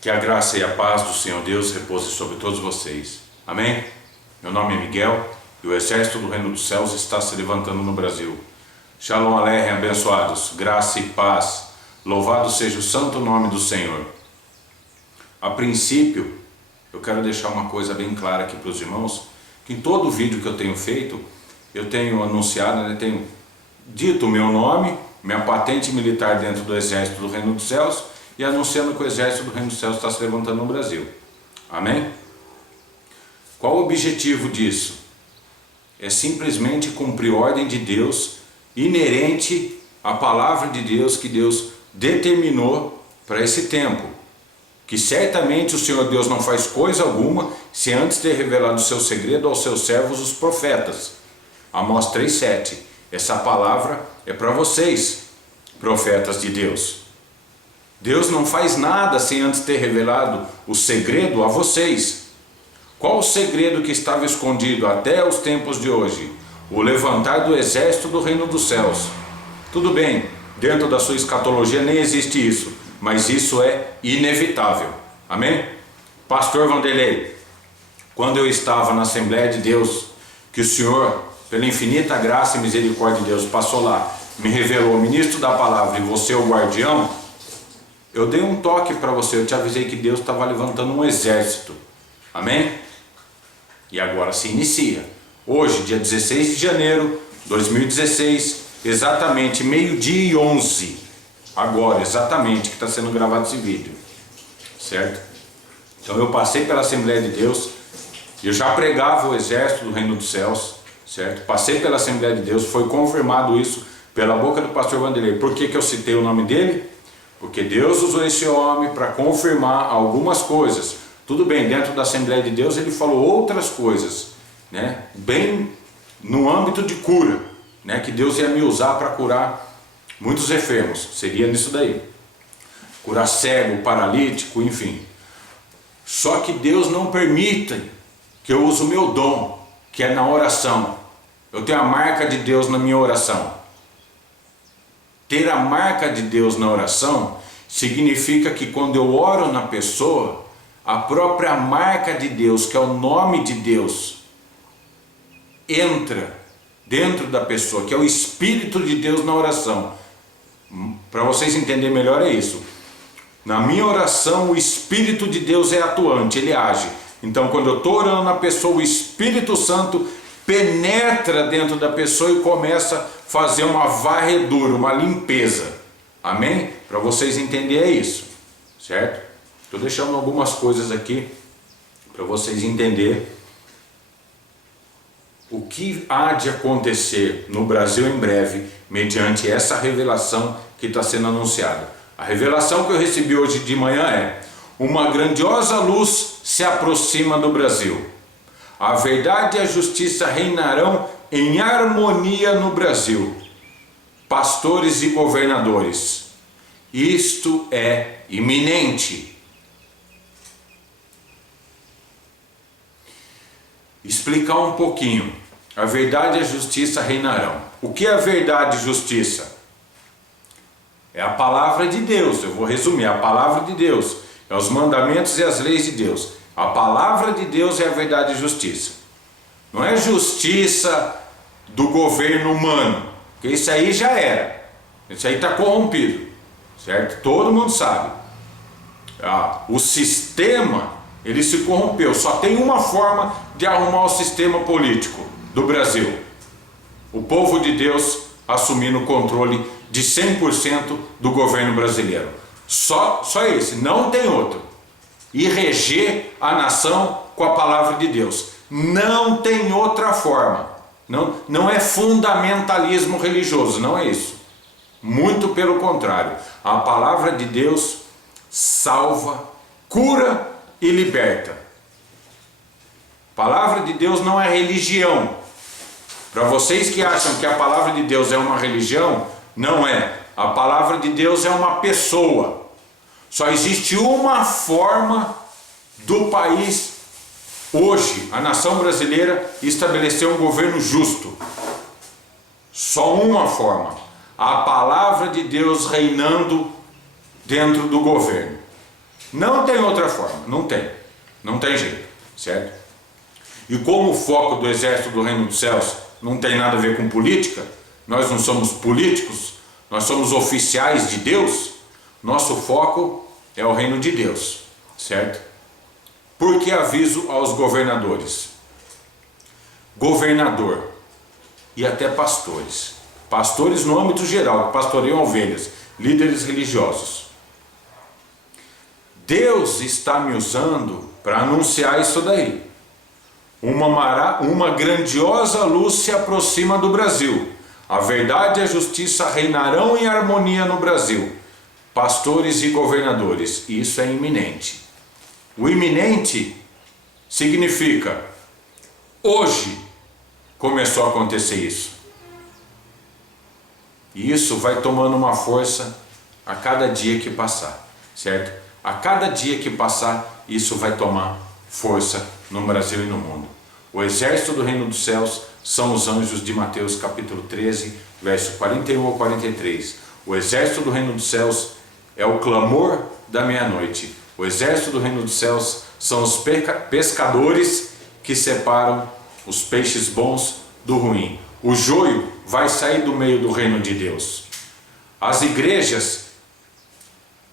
Que a graça e a paz do Senhor Deus repouse sobre todos vocês. Amém? Meu nome é Miguel e o exército do reino dos céus está se levantando no Brasil. Shalom Aleichem, abençoados, graça e paz. Louvado seja o santo nome do Senhor. A princípio, eu quero deixar uma coisa bem clara aqui para os irmãos, que em todo vídeo que eu tenho feito, eu tenho anunciado, tenho dito o meu nome, minha patente militar dentro do exército do reino dos céus, e anunciando que o exército do reino dos céus está se levantando no Brasil. Amém? Qual o objetivo disso? É simplesmente cumprir ordem de Deus inerente à palavra de Deus que Deus determinou para esse tempo. Que certamente o Senhor Deus não faz coisa alguma se antes ter revelado o seu segredo aos seus servos, os profetas. Amós 3,7. Essa palavra é para vocês, profetas de Deus. Deus não faz nada sem antes ter revelado o segredo a vocês. Qual o segredo que estava escondido até os tempos de hoje? O levantar do exército do reino dos céus. Tudo bem, dentro da sua escatologia nem existe isso, mas isso é inevitável. Amém? Pastor Vanderlei, quando eu estava na Assembleia de Deus, que o Senhor, pela infinita graça e misericórdia de Deus, passou lá, me revelou o ministro da palavra e você o guardião, eu dei um toque para você, eu te avisei que Deus estava levantando um exército. Amém? E agora se inicia. Hoje, dia 16 de janeiro de 2016, exatamente meio-dia e 11. Agora, exatamente, que está sendo gravado esse vídeo. Certo? Então eu passei pela Assembleia de Deus, eu já pregava o exército do reino dos céus, certo? Passei pela Assembleia de Deus, foi confirmado isso pela boca do pastor Vanderlei. Por que eu citei o nome dele? Porque Deus usou esse homem para confirmar algumas coisas. Tudo bem, dentro da Assembleia de Deus ele falou outras coisas, né? Bem no âmbito de cura, né? Que Deus ia me usar para curar muitos enfermos, seria nisso daí. Curar cego, paralítico, enfim. Só que Deus não permite que eu use o meu dom, que é na oração. Eu tenho a marca de Deus na minha oração. Ter a marca de Deus na oração significa que quando eu oro na pessoa, a própria marca de Deus, que é o nome de Deus, entra dentro da pessoa, que é o Espírito de Deus na oração. Para vocês entenderem melhor é isso. Na minha oração o Espírito de Deus é atuante, ele age. Então quando eu estou orando na pessoa, o Espírito Santo penetra dentro da pessoa e começa a fazer uma varredura, uma limpeza. Amém? Para vocês entenderem é isso, certo? Estou deixando algumas coisas aqui para vocês entenderem o que há de acontecer no Brasil em breve, mediante essa revelação que está sendo anunciada. A revelação que eu recebi hoje de manhã é: uma grandiosa luz se aproxima do Brasil. A verdade e a justiça reinarão em harmonia no Brasil. Pastores e governadores, isto é iminente. Explicar um pouquinho. A verdade e a justiça reinarão. O que é a verdade e justiça? É a palavra de Deus. Eu vou resumir. A palavra de Deus é os mandamentos e as leis de Deus. A palavra de Deus é a verdade e justiça. Não é justiça do governo humano, porque isso aí já era. Isso aí está corrompido, certo? Todo mundo sabe. O sistema, ele se corrompeu. Só tem uma forma de arrumar o sistema político do Brasil: o povo de Deus assumindo o controle de 100% do governo brasileiro. Só esse, não tem outro. E reger a nação com a palavra de Deus. Não tem outra forma. Não é fundamentalismo religioso, não é isso. Muito pelo contrário. A palavra de Deus salva, cura e liberta. A palavra de Deus não é religião. Para vocês que acham que a palavra de Deus é uma religião, não é. A palavra de Deus é uma pessoa. Só existe uma forma do país hoje, a nação brasileira, estabelecer um governo justo. Só uma forma: a palavra de Deus reinando dentro do governo. Não tem outra forma, não tem jeito, certo? E como o foco do exército do reino dos céus não tem nada a ver com política, nós não somos políticos, nós somos oficiais de Deus, nosso foco é o reino de Deus, certo? Por que aviso aos governadores? Governador e até pastores. Pastores no âmbito geral, que pastoreiam ovelhas, líderes religiosos. Deus está me usando para anunciar isso daí. Uma grandiosa luz se aproxima do Brasil. A verdade e a justiça reinarão em harmonia no Brasil. Pastores e governadores, isso é iminente. O iminente significa hoje começou a acontecer isso. E isso vai tomando uma força a cada dia que passar, certo? A cada dia que passar, isso vai tomar força no Brasil e no mundo. O exército do reino dos céus são os anjos de Mateus capítulo 13, verso 41 ao 43. O exército do reino dos céus é o clamor da meia-noite. O exército do reino dos céus são os pescadores que separam os peixes bons do ruim. O joio vai sair do meio do reino de Deus. As igrejas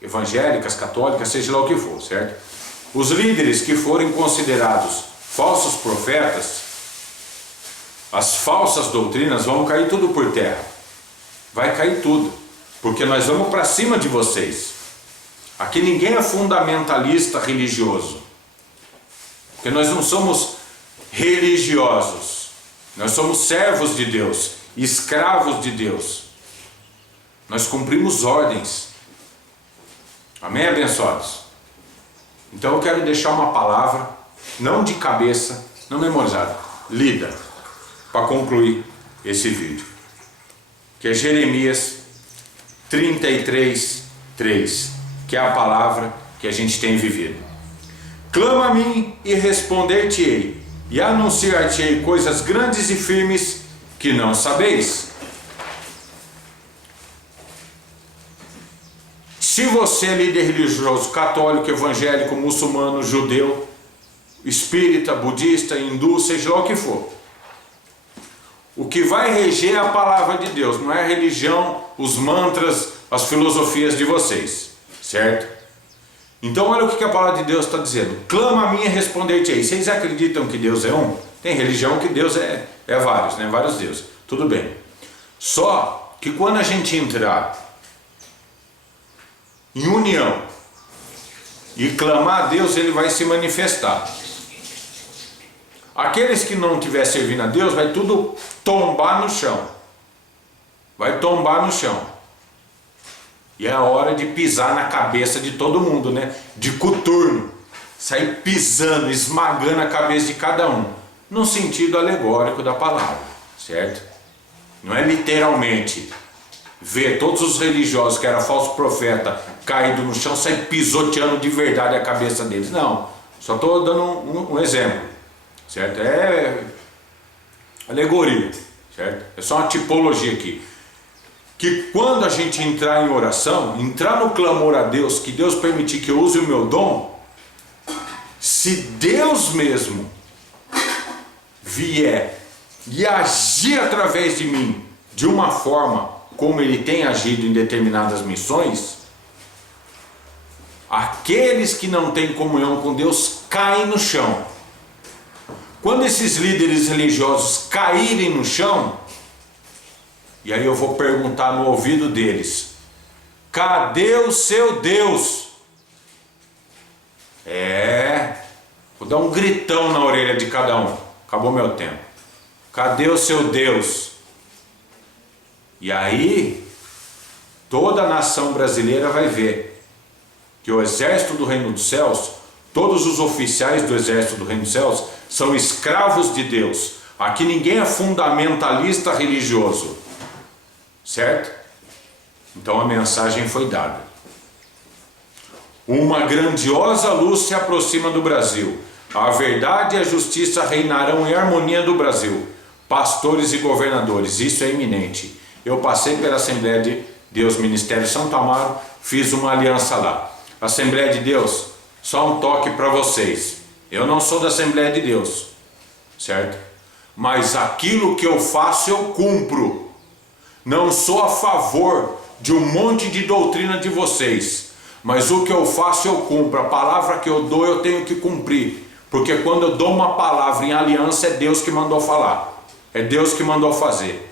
evangélicas, católicas, seja lá o que for, certo? Os líderes que forem considerados falsos profetas, as falsas doutrinas vão cair tudo por terra. Vai cair tudo, porque nós vamos para cima de vocês. Aqui ninguém é fundamentalista religioso, porque nós não somos religiosos, nós somos servos de Deus, escravos de Deus. Nós cumprimos ordens. Amém, abençoados? Então eu quero deixar uma palavra, não de cabeça, não memorizada, lida, para concluir esse vídeo, que é Jeremias 33, 3, que é a palavra que a gente tem vivido. Clama a mim e responder-te-ei, e anunciar-te-ei coisas grandes e firmes que não sabeis. Se você é líder religioso, católico, evangélico, muçulmano, judeu, espírita, budista, hindu, seja lá o que for, o que vai reger é a palavra de Deus, não é a religião, os mantras, as filosofias de vocês, certo? Então olha o que a palavra de Deus está dizendo. Clama a mim e responder-te-ei. Vocês acreditam que Deus é um? Tem religião que Deus é vários, né? Vários deuses, tudo bem. Só que quando a gente entrar em união e clamar a Deus, Ele vai se manifestar. Aqueles que não estiver servindo a Deus, vai tudo tombar no chão. Vai tombar no chão. E é a hora de pisar na cabeça de todo mundo, né? De coturno. Sair pisando, esmagando a cabeça de cada um. No sentido alegórico da palavra, certo? Não é literalmente ver todos os religiosos que eram falso profeta caído no chão, sair pisoteando de verdade a cabeça deles. Não, só estou dando um exemplo, certo? É alegoria, certo? É só uma tipologia aqui. Que quando a gente entrar em oração, entrar no clamor a Deus, que Deus permitir que eu use o meu dom, se Deus mesmo vier e agir através de mim de uma forma como Ele tem agido em determinadas missões, aqueles que não têm comunhão com Deus caem no chão. Quando esses líderes religiosos caírem no chão, e aí eu vou perguntar no ouvido deles: cadê o seu Deus? Vou dar um gritão na orelha de cada um. Acabou meu tempo. Cadê o seu Deus? E aí toda a nação brasileira vai ver que o exército do reino dos céus, todos os oficiais do exército do reino dos céus são escravos de Deus. Aqui ninguém é fundamentalista religioso, certo? Então a mensagem foi dada. Uma grandiosa luz se aproxima do Brasil. A verdade e a justiça reinarão em harmonia do Brasil. Pastores e governadores, isso é iminente. Eu passei pela Assembleia de Deus, Ministério Santo Amaro, fiz uma aliança lá. Assembleia de Deus, Só um toque para vocês. Eu não sou da Assembleia de Deus, certo? Mas aquilo que eu faço eu cumpro. Não sou a favor de um monte de doutrina de vocês, mas o que eu faço eu cumpro. A palavra que eu dou eu tenho que cumprir, porque quando eu dou uma palavra em aliança é Deus que mandou falar, é Deus que mandou fazer.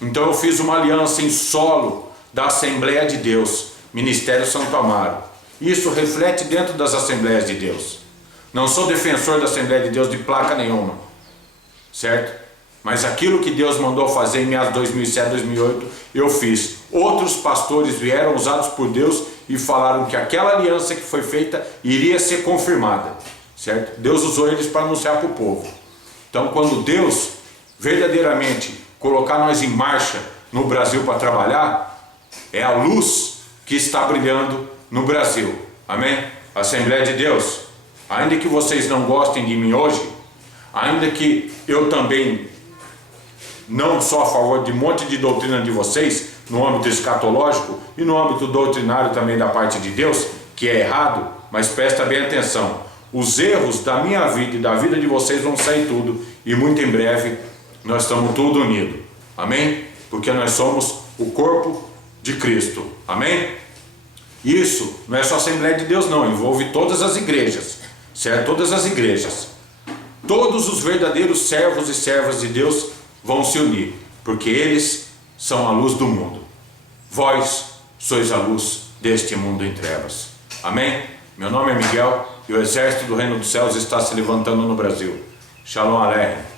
Então eu fiz uma aliança em solo da Assembleia de Deus, Ministério Santo Amaro. Isso reflete dentro das Assembleias de Deus. Não sou defensor da Assembleia de Deus de placa nenhuma, certo? Mas aquilo que Deus mandou fazer em meados de 2007, 2008, eu fiz. Outros pastores vieram usados por Deus e falaram que aquela aliança que foi feita iria ser confirmada, certo? Deus usou eles para anunciar para o povo. Então, quando Deus verdadeiramente colocar nós em marcha no Brasil para trabalhar, é a luz que está brilhando no Brasil. Amém? Assembleia de Deus, ainda que vocês não gostem de mim hoje, ainda que eu também não sou a favor de um monte de doutrina de vocês, no âmbito escatológico e no âmbito doutrinário também da parte de Deus, que é errado, mas presta bem atenção. Os erros da minha vida e da vida de vocês vão sair tudo, e muito em breve nós estamos tudo unidos. Amém? Porque nós somos o corpo de Cristo. Amém? Isso não é só Assembleia de Deus não, envolve todas as igrejas, certo? Todas as igrejas. Todos os verdadeiros servos e servas de Deus vão se unir, porque eles são a luz do mundo. Vós sois a luz deste mundo em trevas. Amém? Meu nome é Miguel e o exército do Reino dos Céus está se levantando no Brasil. Shalom Aleichem.